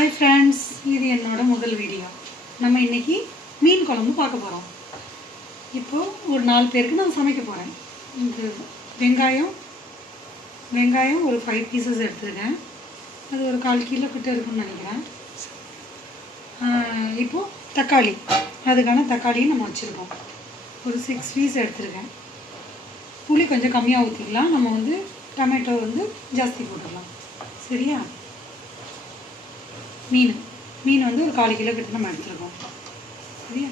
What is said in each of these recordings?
Hi friends, இது என்னோட முதல் வீடியோ. நம்ம இன்றைக்கி மீன் குழம்பு பார்க்க போகிறோம். இப்போது ஒரு 4 பேருக்கு நான் சமைக்க போகிறேன். இது வெங்காயம் ஒரு 5 பீசஸ் எடுத்துருக்கேன். அது ஒரு 1/4 கிலோ கிட்ட இருக்குன்னு நினைக்கிறேன். இப்போது தக்காளி, அதுக்கான தக்காளியும் நம்ம வச்சுருக்கோம். ஒரு 6 பீஸ் எடுத்துருக்கேன். புளி கொஞ்சம் கம்மியாக ஊற்றிக்கலாம். நம்ம டொமேட்டோ ஜாஸ்தி போட்டுக்கலாம். சரியா? மீன் ஒரு 1/4 கிலோ கிட்ட நம்ம எடுத்துருக்கோம். சரியா?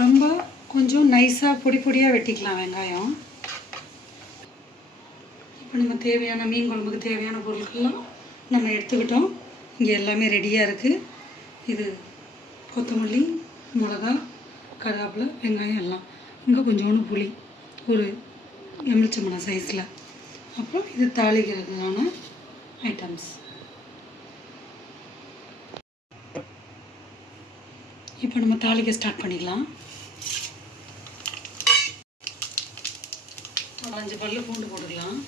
ரொம்ப கொஞ்சம் நைஸாக பொடியாக வெட்டிக்கலாம் வெங்காயம். இப்போ நம்ம தேவையான மீன் குழம்புக்கு தேவையான பொருட்கள்லாம் நம்ம எடுத்துக்கிட்டோம். இங்கே எல்லாமே ரெடியாக இருக்குது. இது கொத்தமல்லி, மிளகா, கருவேப்பிலை, வெங்காயம் எல்லாம். இங்கே கொஞ்சோண்டு புளி, ஒரு எலுமிச்சம்பழம் சைஸில். அப்புறம் இது தாளிக்கிறதுக்கான ஐட்டம்ஸ். இப்போ நம்ம தாளிக்க ஸ்டார்ட் பண்ணிக்கலாம். 5 பல்லு பூண்டு போட்டுக்கலாம்.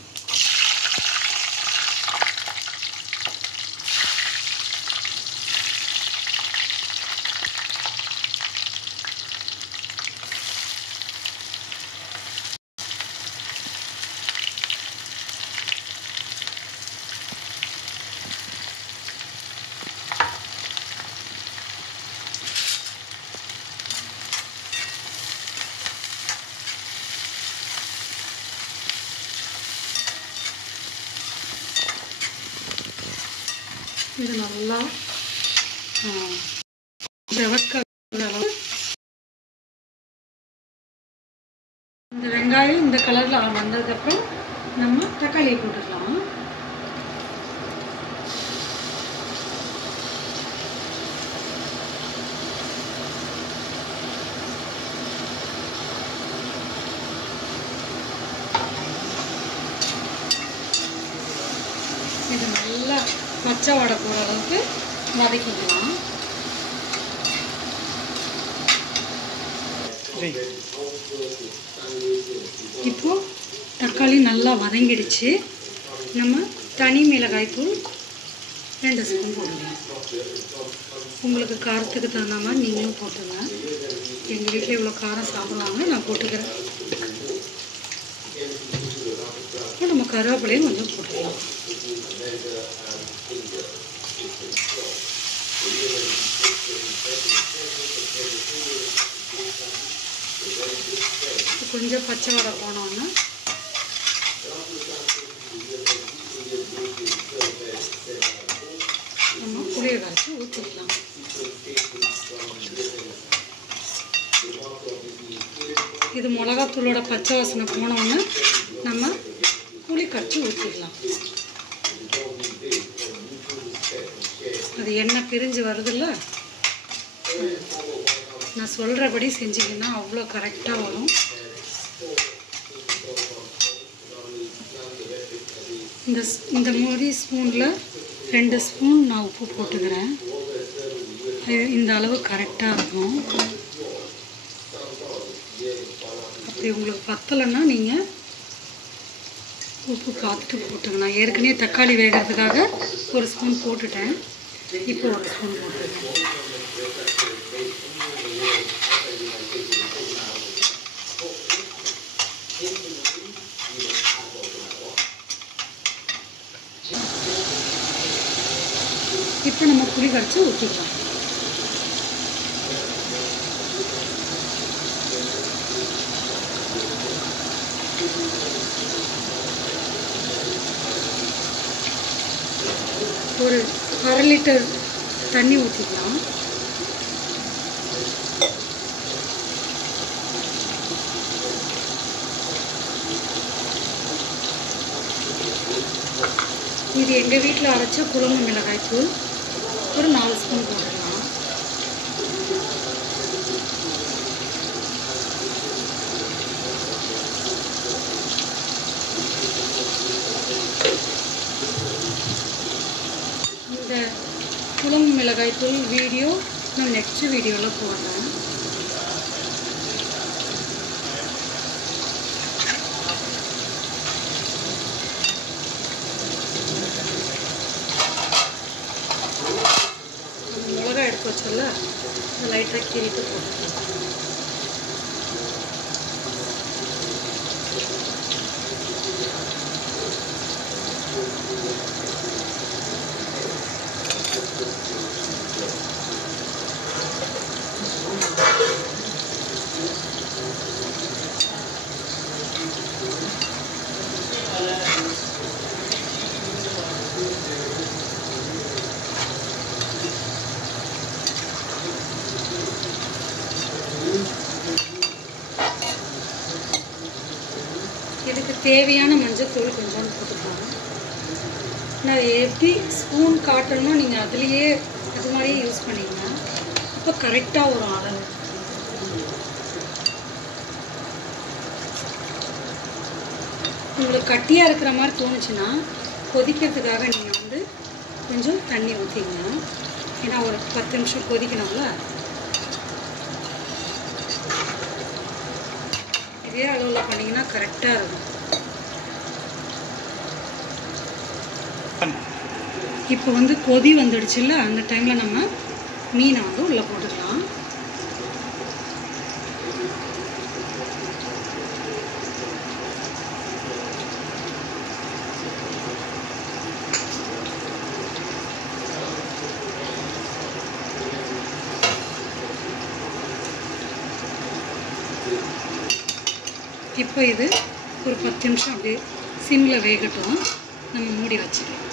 இது நல்லா செவக்க அளவு இந்த வெங்காயம் இந்த கலரில் வந்ததுக்கப்புறம் நம்ம தக்காளியை போட்டுக்கலாம். இது நல்லா பச்சை வடை போகிற அளவுக்கு வதக்கிக்கலாம். இப்போது தக்காளி நல்லா வதங்கிடுச்சு. நம்ம தனி மிளகாய்த்தூள் 2 ஸ்பூன் போடுவோம். உங்களுக்கு காரத்துக்கு தகுந்த மாதிரி நீங்களும் போட்டுங்க. எங்கள் வீட்டில் இவ்வளோ காரம் சாப்பிடுவாங்க, நான் போட்டுக்கிறேன். இப்போ நம்ம கருவேப்பிலையும் கொஞ்சம் போட்டுக்கலாம். கொஞ்சம் பச்சை வடை போனோன்னா நம்ம புளியை கரைச்சி ஊற்றிக்கலாம். இது மிளகாத்தூளோட பச்சை வாசனை போனோன்னு நம்ம புளி கரைச்சி ஊற்றிக்கலாம். அது எண்ணெய் பிரிஞ்சு வருதில்ல, நான் சொல்கிறபடி செஞ்சிங்கன்னா அவ்வளோ கரெக்டாக வரும். இந்த மாதிரி ஸ்பூனில் 2 ஸ்பூன் நான் உப்பு போட்டுக்கிறேன். இந்த அளவு கரெக்டாக இருக்கும். அப்படி உங்களுக்கு பத்தலைன்னா நீங்கள் உப்பு பார்த்துட்டு போட்டுங்க. நான் ஏற்கனவே தக்காளி வேகிறதுக்காக 1 ஸ்பூன் போட்டுட்டேன். இப்போ 1 ஸ்பூன் போட்டுருக்கேன். இப்போ நம்ம புளி கரைச்சி ஊற்றிக்கலாம். ஒரு 1/2 லிட்டர் தண்ணி ஊற்றிக்கலாம். இது எங்கள் வீட்டில் அரைச்ச குழம்பு மிளகாய்த்தூள் ஒரு 4 ஸ்பூன் போட்டுக்கலாம். இந்த குழம்பு மிளகாய்த்தூள் வீடியோ நான் நெக்ஸ்ட் வீடியோவில் போடுறேன். வச்சோம்ல, லைட்டாக கீறிட்டு போட்டுக்கலாம். இதுக்கு தேவையான மஞ்சத்தூள் கொஞ்சம் போட்டுக்கலாம். நான் எப்படி ஸ்பூன் காட்டணுமோ நீங்கள் அதுலேயே அது மாதிரியே யூஸ் பண்ணிங்கன்னா இப்போ கரெக்டாக வரும் அளவு. உங்களுக்கு கட்டியாக இருக்கிற மாதிரி தோணுச்சுன்னா கொதிக்கிறதுக்காக நீங்கள் வந்து கொஞ்சம் தண்ணி ஊற்றிங்க. ஏன்னா ஒரு 10 நிமிஷம் கொதிக்கணும்ல. இதே அளவில் பண்ணிங்கன்னா கரெக்டாக இருக்கும். இப்போ வந்து கொதி வந்துடுச்சுல்ல, அந்த டைமில் நம்ம மீனை வந்து உள்ளே போட்டுக்கலாம். இப்போ இது ஒரு 10 நிமிஷம் அப்படியே சிம்மில் வேகட்டும். நம்ம மூடி வச்சுக்கலாம்.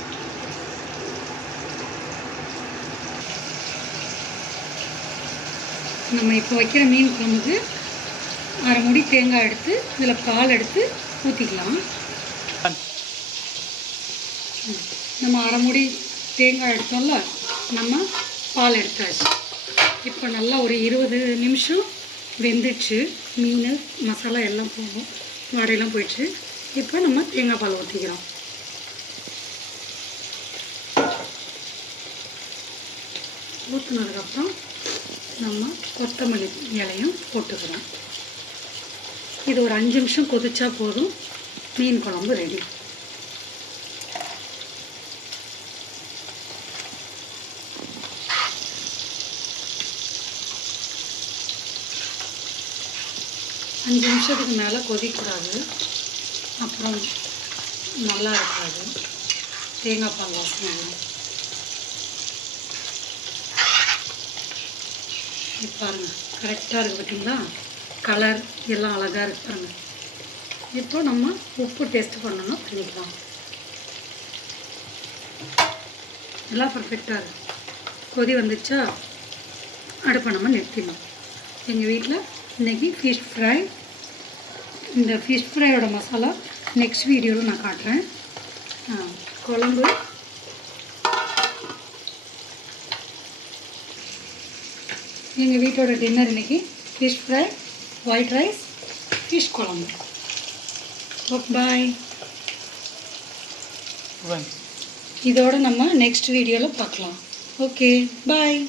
நம்ம இப்போ வைக்கிற மீன் குழம்புக்கு அரை மூடி தேங்காய் எடுத்து இதில் பால் எடுத்து ஊற்றிக்கலாம். நம்ம அரை மூடி தேங்காய் எடுத்தோம்ல, நம்ம பால் எடுத்தாச்சு. இப்போ நல்லா ஒரு 20 நிமிஷம் வெந்துடுச்சு. மீன் மசாலா எல்லாம் போகும், வாடையெல்லாம் போயிடுச்சு. இப்போ நம்ம தேங்காய் பால் ஊற்றிக்கிறோம். ஊற்றினதுக்கப்புறம் நம்ம கொத்தமல்லி இலையும் போட்டுக்கிறோம். இது ஒரு 5 நிமிஷம் கொதிச்சா போதும், மீன் குழம்பு ரெடி. அஞ்சு நிமிஷத்துக்கு மேலே கொதிக்கூடாது, அப்புறம் நல்லா இருக்காது. தேங்காய் பால் வாசனை. இப்போ பாருங்கள் கரெக்டாக இருக்குது பார்த்தீங்களா? கலர் எல்லாம் அழகாக இருக்கு பாருங்கள். இப்போ நம்ம உப்பு டேஸ்ட் பண்ணணும், பண்ணிக்கலாம். எல்லாம் பர்ஃபெக்டாக இருக்குது. கொதி வந்துச்சா அடுப்பை நம்ம நிறுத்திடணும். எங்கள் வீட்டில் இன்றைக்கி ஃபிஷ் ஃப்ரை. இந்த ஃபிஷ் ஃப்ரையோட மசாலா நெக்ஸ்ட் வீடியோவில் நான் காட்டுறேன். குழம்பு எங்கள் வீட்டோட டின்னர் இன்றைக்கி fish fry, white rice, fish குழம்பு. Okay bye. இதோடு நம்ம நெக்ஸ்ட் வீடியோவில் பார்க்கலாம். ஓகே பாய்.